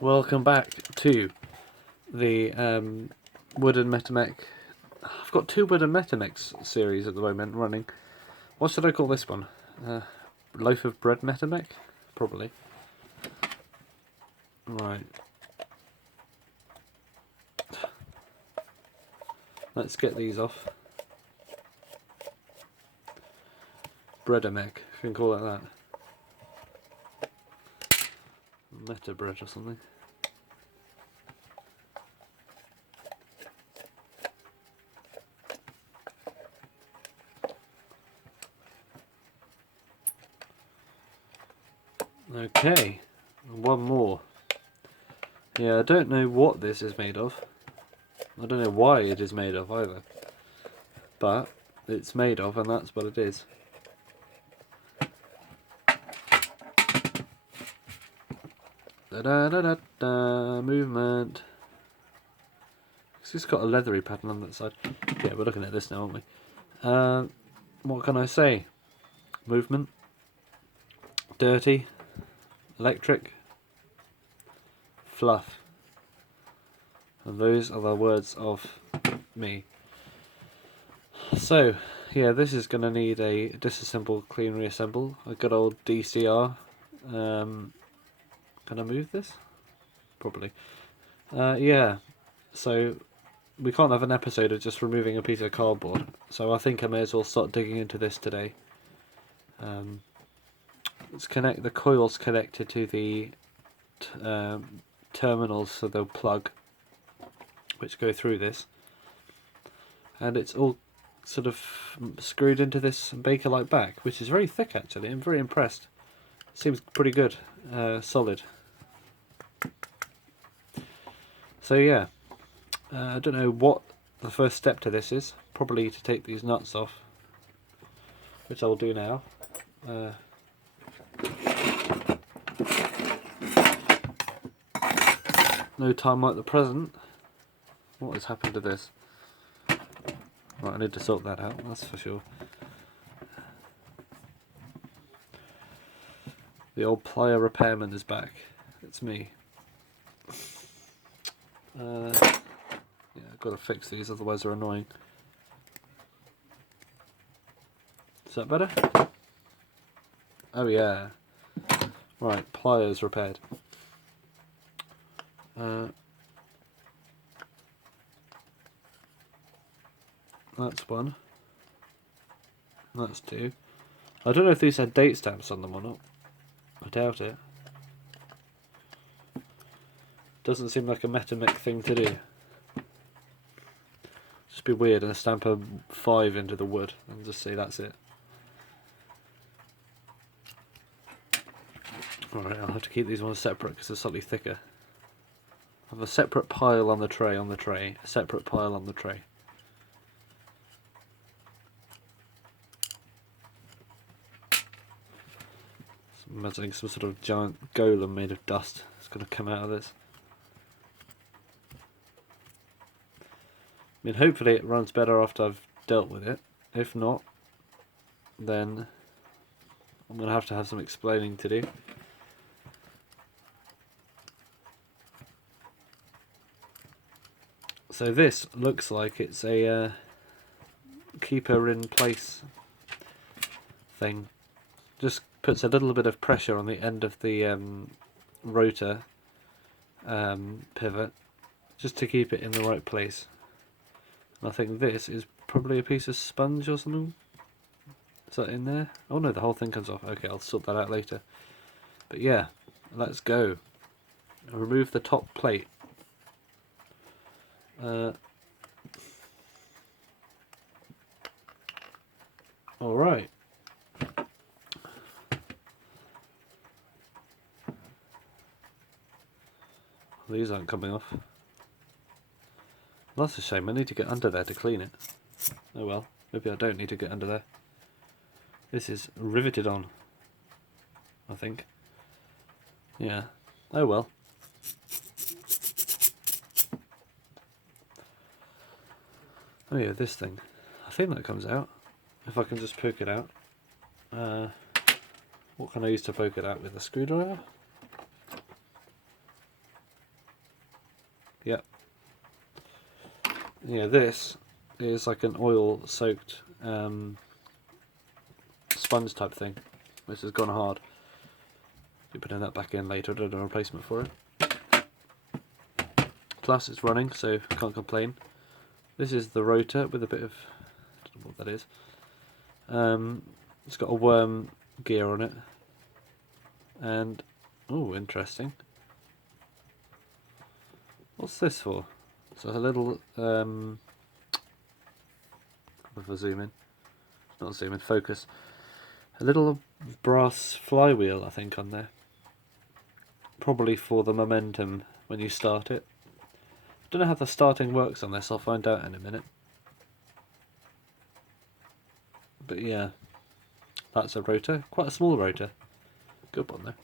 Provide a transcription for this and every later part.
Welcome back to the wooden Metamec. I've got two wooden Metamec series at the moment running. What should I call this one? Loaf of bread Metamec? Probably. Right. Let's get these off. Breadamec, if you can call it that. Meta bread or something. Okay, one more. Yeah, I don't know what this is made of. I don't know why it is made of either. But it's made of, and that's what it is. Da da da da da, movement. It's just got a leathery pattern on that side. Yeah, we're looking at this now, aren't we? What can I say? Movement. Dirty. Electric. Fluff. And those are the words of me. So, yeah, this is going to need a disassemble, clean, reassemble. A good old DCR. Can I move this? Probably. Yeah, so we can't have an episode of just removing a piece of cardboard. So I think I may as well start digging into this today. The coil's connected to the terminals, so they'll plug, which go through this. And it's all sort of screwed into this Bakelite back, which is very thick actually. I'm very impressed. Seems pretty good, solid. So yeah, I don't know what the first step to this is. Probably to take these nuts off, which I'll do now. No time like the present. What has happened to this? Right, I need to sort that out, that's for sure. The old plier repairman is back. It's me. Yeah, I've got to fix these, otherwise they're annoying. Is that better? Oh yeah. Right, pliers repaired. That's one. That's two. I don't know if these had date stamps on them or not. I doubt it. Doesn't seem like a Metamec thing to do. Just be weird and stamp a 5 into the wood and just say that's it. Alright, I'll have to keep these ones separate because they're slightly thicker. I have a separate pile on the tray, a separate pile on the tray. I'm imagining some sort of giant golem made of dust is going to come out of this. I mean, hopefully it runs better after I've dealt with it. If not, then I'm going to have some explaining to do. So this looks like it's a keeper in place thing. Just puts a little bit of pressure on the end of the rotor pivot, just to keep it in the right place. And I think this is probably a piece of sponge or something. Is that in there? Oh no, the whole thing comes off. Okay, I'll sort that out later. But yeah, let's go. Remove the top plate. Alright. These aren't coming off. Well, that's a shame. I need to get under there to clean it. Oh well, maybe I don't need to get under there. This is riveted on, I think. Yeah. Oh well. Oh yeah, this thing. I think that comes out. If I can just poke it out. What can I use to poke it out with? A screwdriver? Yeah, this is like an oil soaked sponge type thing. This has gone hard. You're putting that back in later, I don't have a replacement for it. Plus it's running, so can't complain. This is the rotor with a bit of, I don't know what that is. It's got a worm gear on it. And, oh, interesting. What's this for? So a little, if I zoom in, not zoom in, focus. A little brass flywheel, I think, on there. Probably for the momentum when you start it. Don't know how the starting works on this, I'll find out in a minute. But yeah, that's a rotor, quite a small rotor. Good one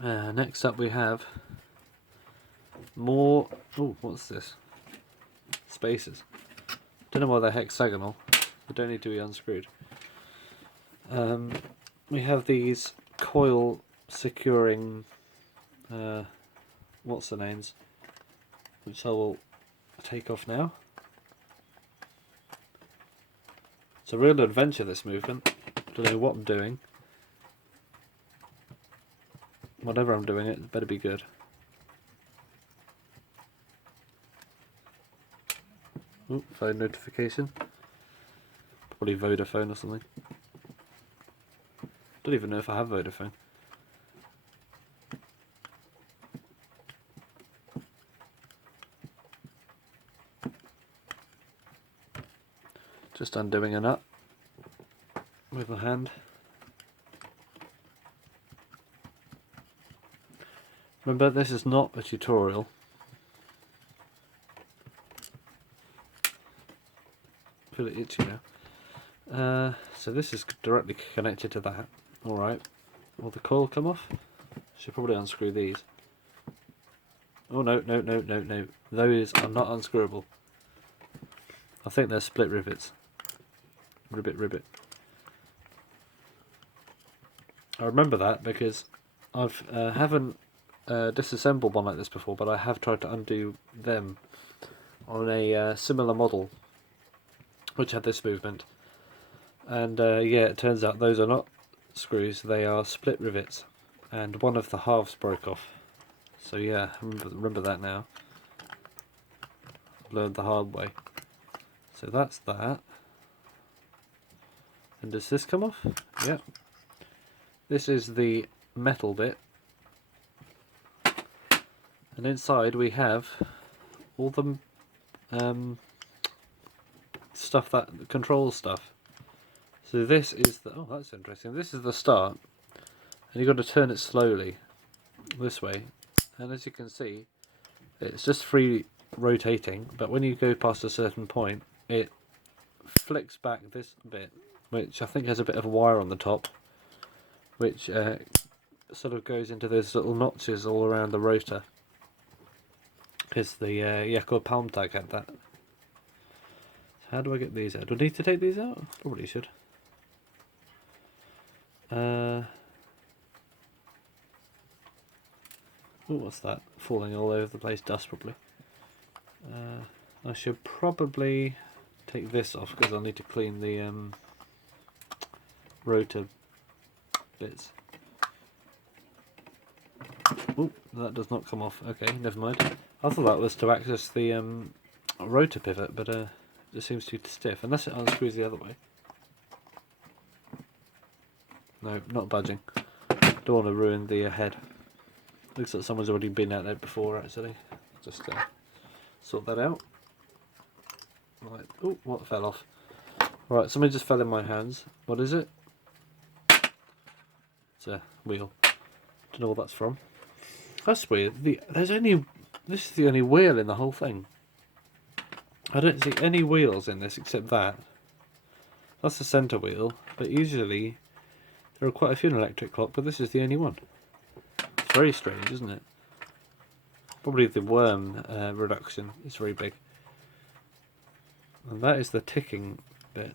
though. Next up we have more, oh, what's this? Spacers. Don't know why they're hexagonal, they don't need to be unscrewed. We have these coil securing, what's the names, which I will take off now. It's a real adventure, this movement. Don't know what I'm doing. Whatever I'm doing, it better be good. Ooh, phone notification. Probably Vodafone or something. Don't even know if I have Vodafone. Just undoing a nut with my hand. Remember, this is not a tutorial. I feel it itchy now. So this is directly connected to that. Alright. Will the coil come off? Should probably unscrew these. Oh no, no, no, no, no. Those are not unscrewable. I think they're split rivets. Ribbit, ribbit. I remember that because I've haven't disassembled one like this before, but I have tried to undo them on a similar model which had this movement, and yeah, it turns out those are not screws, they are split rivets, and one of the halves broke off. So yeah, remember that now. Learned the hard way. So that's that. And does this come off? Yep. This is the metal bit. And inside we have all the stuff that controls stuff. So this is the, oh, that's interesting. This is the start, and you've got to turn it slowly this way. And as you can see, it's just free rotating, but when you go past a certain point, it flicks back this bit, which I think has a bit of a wire on the top, which sort of goes into those little notches all around the rotor. Because the Yakko Palm Tag had that. So how do I get these out? Do I need to take these out? Probably should. Oh, what's that? Falling all over the place, dust probably. I should probably take this off because I'll need to clean the rotor bits. Oh, that does not come off. Okay, never mind. I thought that was to access the rotor pivot, but it just seems too stiff, unless it unscrews the other way. No, not budging. Don't want to ruin the head. Looks like someone's already been out there before, actually. Just sort that out. Right. Oh, what fell off? Right, something just fell in my hands. What is it? It's a wheel. Don't know what that's from. That's weird. This is the only wheel in the whole thing. I don't see any wheels in this except that. That's the centre wheel, but usually there are quite a few in electric clock, but this is the only one. It's very strange, isn't it? Probably the worm reduction is very big. And that is the ticking bit.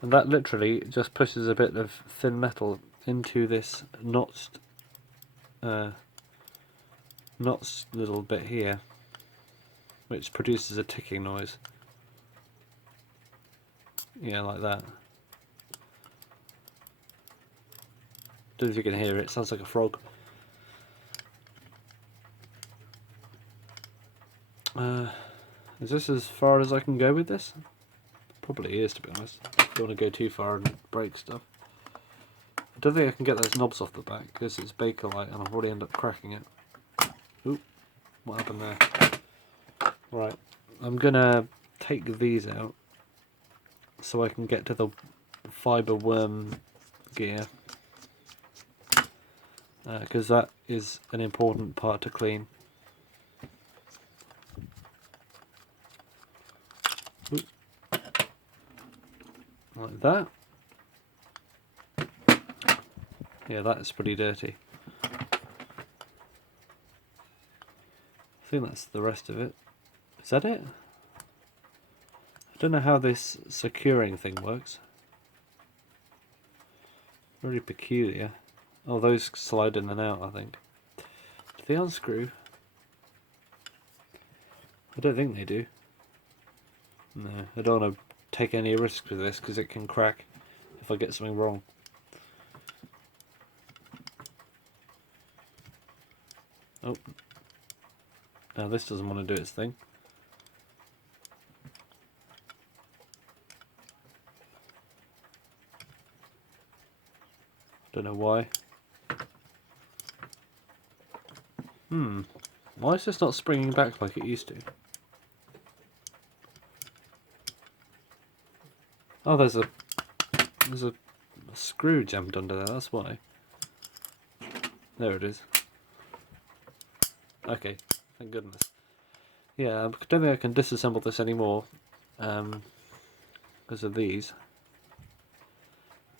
And that literally just pushes a bit of thin metal into this notched little bit here. which produces a ticking noise. Yeah, like that. Don't know if you can hear it. It sounds like a frog. Is this as far as I can go with this? Probably is, to be honest. Don't want to go too far and break stuff. I don't think I can get those knobs off the back because it's Bakelite and I'll probably end up cracking it. Oop, what happened there? Right, I'm gonna take these out so I can get to the fibre worm gear, because that is an important part to clean. Oop. Like that. Yeah, that is pretty dirty. I think that's the rest of it. Is that it? I don't know how this securing thing works. Very peculiar. Oh, those slide in and out, I think. Do they unscrew? I don't think they do. No, I don't want to take any risks with this because it can crack if I get something wrong. Oh. Now this doesn't want to do its thing. Don't know why. Why is this not springing back like it used to? Oh, there's a screw jammed under there, that's why. There it is. Okay, thank goodness. Yeah, I don't think I can disassemble this anymore because of these.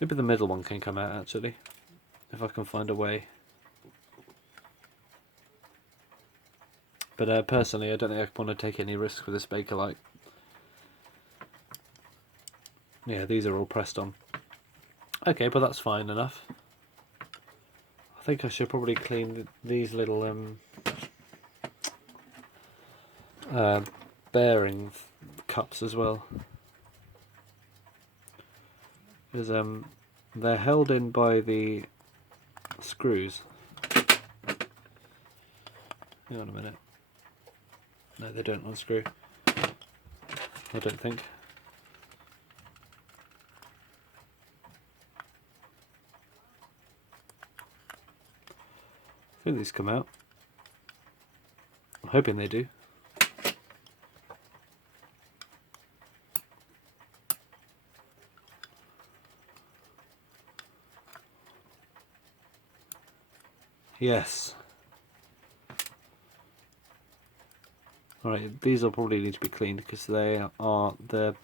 Maybe the middle one can come out actually, if I can find a way. But personally, I don't think I want to take any risks with this Bakelite. Yeah, these are all pressed on. Okay, but that's fine enough. I think I should probably clean these little bearing cups as well, because they're held in by the screws. Hang on a minute. No, they don't unscrew. I don't think. I think these come out. I'm hoping they do. Yes. Alright, these will probably need to be cleaned because they are they're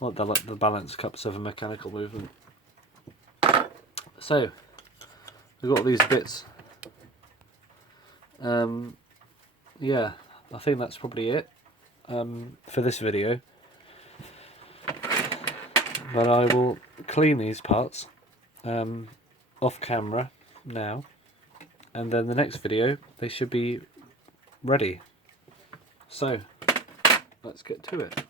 like the balance cups of a mechanical movement. So we've got these bits. Yeah, I think that's probably it for this video. But I will clean these parts off camera now, and then the next video they should be ready. So let's get to it.